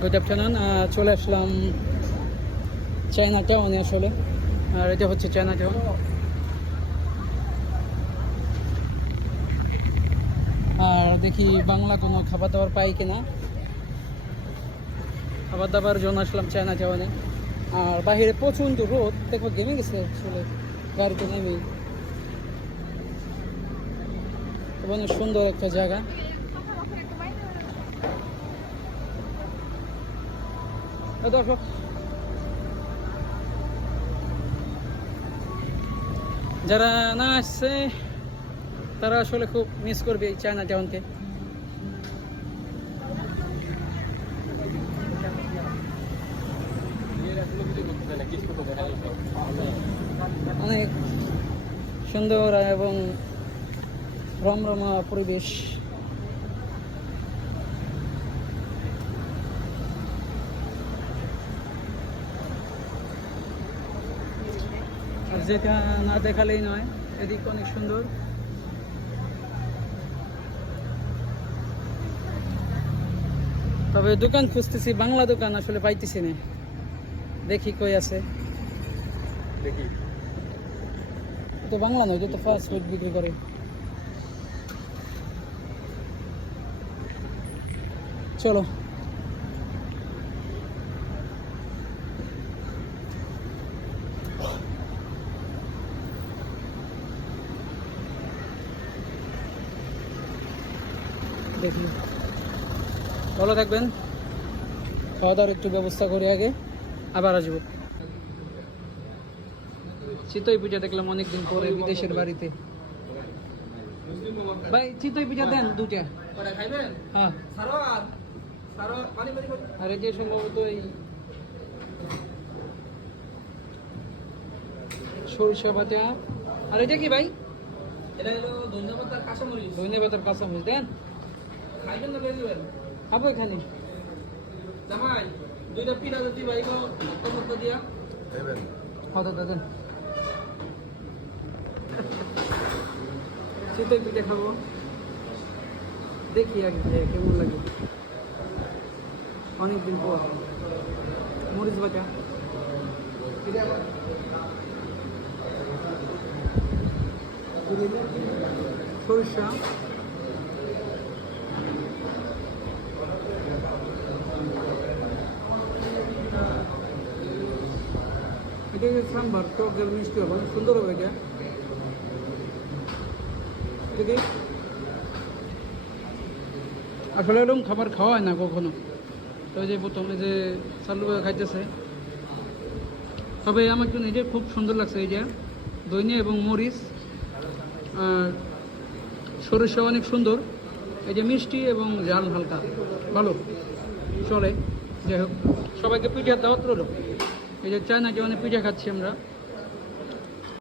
Good afternoon. চলে আসলাম China টাউনে আসলে। আর এটা হচ্ছে চায়না টাউন। আর দেখি বাংলা কোনো খাবার দাবার পাই কিনা। খাবার দাবার জন্য আসলাম চায়না টাউনে। আর বাহিরে প্রচণ্ড রোদ, দেখো ঘেমে গেছে আসলে গাড়িতে নেমেই। অনেক সুন্দর একটা জায়গা। দর্শক, যারা না আসছে তারা আসলে খুব মিস করবে এই চায়না টাউনকে। অনেক সুন্দর এবং রমরমা পরিবেশ। আর যেটা না দেখালেই নয়, এদিক অনেক সুন্দর। তবে দোকান খুঁজতেছি, বাংলা দোকান আসলে পাইতেছি না। দেখি কই আছে। দেখি তো বাংলা নয়, তো ফাস্ট ফুড বিক্রি করে। চলো দেখি। ভালো থাকবেন, খাওয়া দাওয়ার একটু ব্যবস্থা করে আগে আবার আসবো। চিতই পিঠা দেখলাম অনেকদিন পরে বিদেশের বাড়িতে। ভাই চিতই পিঠা দেন দুটা। হ্যাঁ, আর এই যে সম্ভবত এই সরিষা বাটা। আর এটা কি ভাই? এটা হলো ধন্যবাদ কাঁচামরিচ। ধন্যবাদ কাঁচামরিচ দেন। খাইবেন না লয়ে যাবেন? খাবো এখানে। জামাই দুইটা পিঠা যদি ভাই কত দিয়া দেবেন? কত দেন? চিতই পিঠা খাবো, দেখি আগে কেমন লাগে। অনেকদিন পর মরিচ বাটা, সরিষা, এটা সাম্বার টক আর মিষ্টি হবে, অনেক সুন্দর হবে এটা। দেখি, আসলে এরকম খাবার খাওয়া হয় না কখনো। তো যে প্রথমে যে চালু খাইতেছে, তবে আমার জন্য এটা খুব সুন্দর লাগছে। এই যে দইনিয়া এবং মরিচ আর সরিষা অনেক সুন্দর। এই যে মিষ্টি এবং ঝাল হালকা, ভালো চলে। যাই হোক, সবাইকে পিঠা দাওয়াত রইল। এই যে চায়না টাউনে পিঠা খাচ্ছি আমরা।